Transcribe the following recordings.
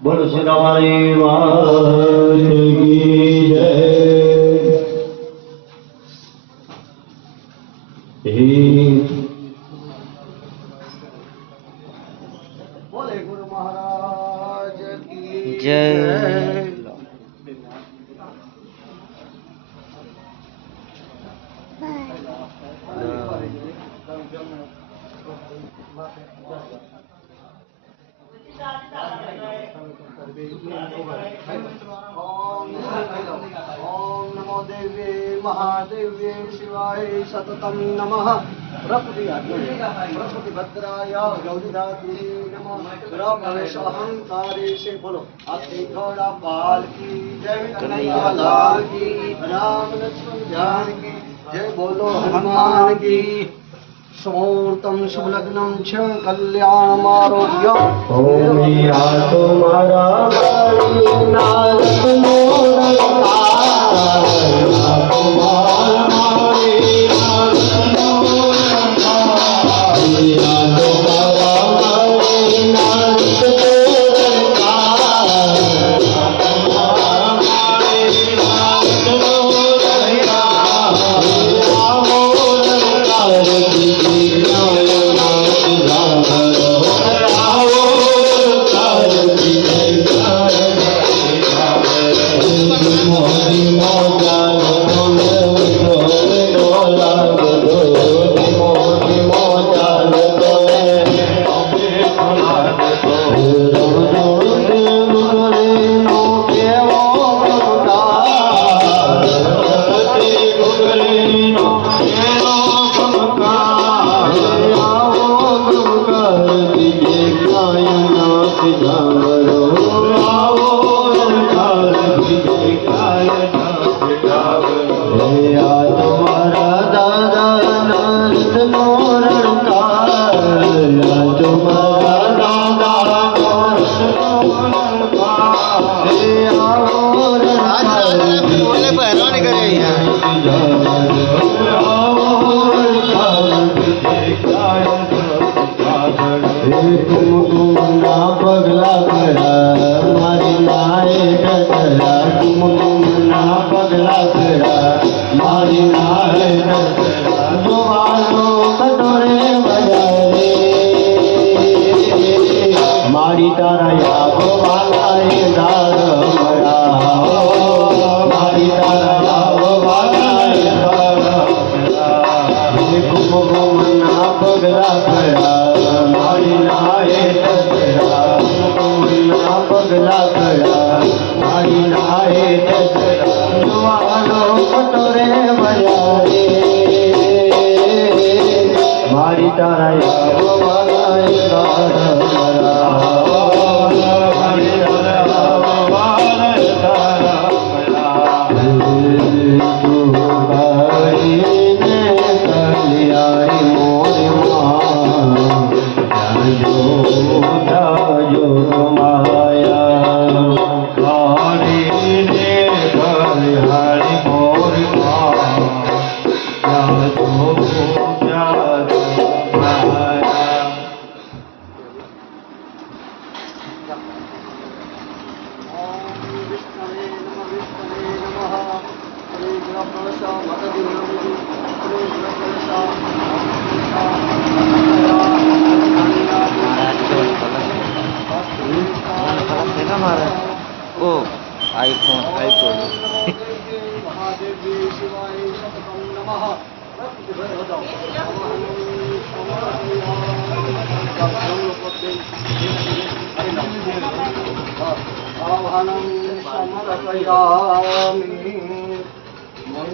बोलो सिद्धवाणी मात की जय। बोले गुरु महाराज की जय। ओम नमो देव्ये महादेव्ये शिवाय सततं नमः। प्रकृति भद्राय गौरीधात्री नमः। प्रवेश अहंकारे से बोलो आते घोड़ा पाल की जय, कन्हैया लाल की, राम लक्ष्मण जानकी जय, बोलो हनुमान की। सुमुहूर्तम शुभलग्नम च कल्याणम आरोग्यम। ओम या तुम्हारा नारद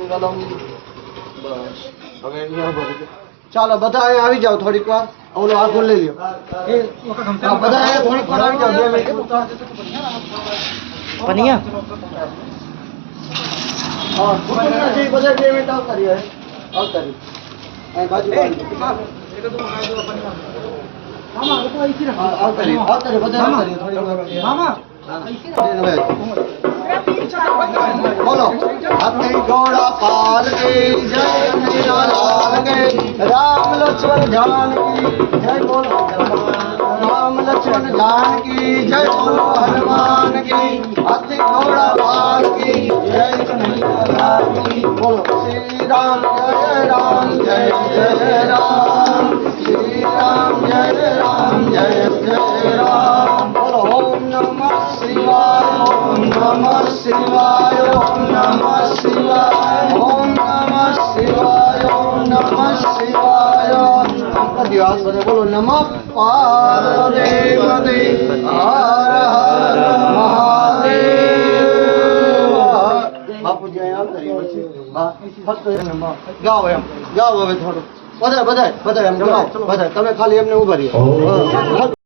मंगलम। बस હવે અહીંયા ભરી ચાલો બધા અહીંયા આવી જાઓ થોડીક વાર ઓલો આખો લઈ લ્યો બધા અહીંયા થોડીક વાર આવી જાઓ 2 મિનિટ पनिया હા બધા 2 મિનિટ આવતા રહ્યો આવતા રહ્યો અહીં બાજુ મામા લોકો આવી રહ્યા આવતા રહ્યો બધા આવતા રહ્યો થોડીક વાર મામા बोलो हाथी घोड़ा पाल के जय, कन्हैया लाल के, राम लक्ष्मण जानकी जय, बोलो राम लक्ष्मण जानकी जय, बोलो हनुमान જય રામ શ્રી રામ જય રામ જય જય રામ બોલો ઓમ નમઃ શિવાય ઓમ નમઃ શિવાય ઓમ નમઃ શિવાય ઓમ નમઃ શિવાય ઓમ નમઃ શિવાય દિવસ બધે બોલો નમઃ પાર્વતી પતિ હર હર મહાદેવ બાપુજી અહીંયા કરી પછી હા ફક્ત નમઃ ગાઓ એમ ગાઓ હવે થોડું બધા એમ ગાઓ બધા તમે ખાલી એમને ઉભા રહ્યો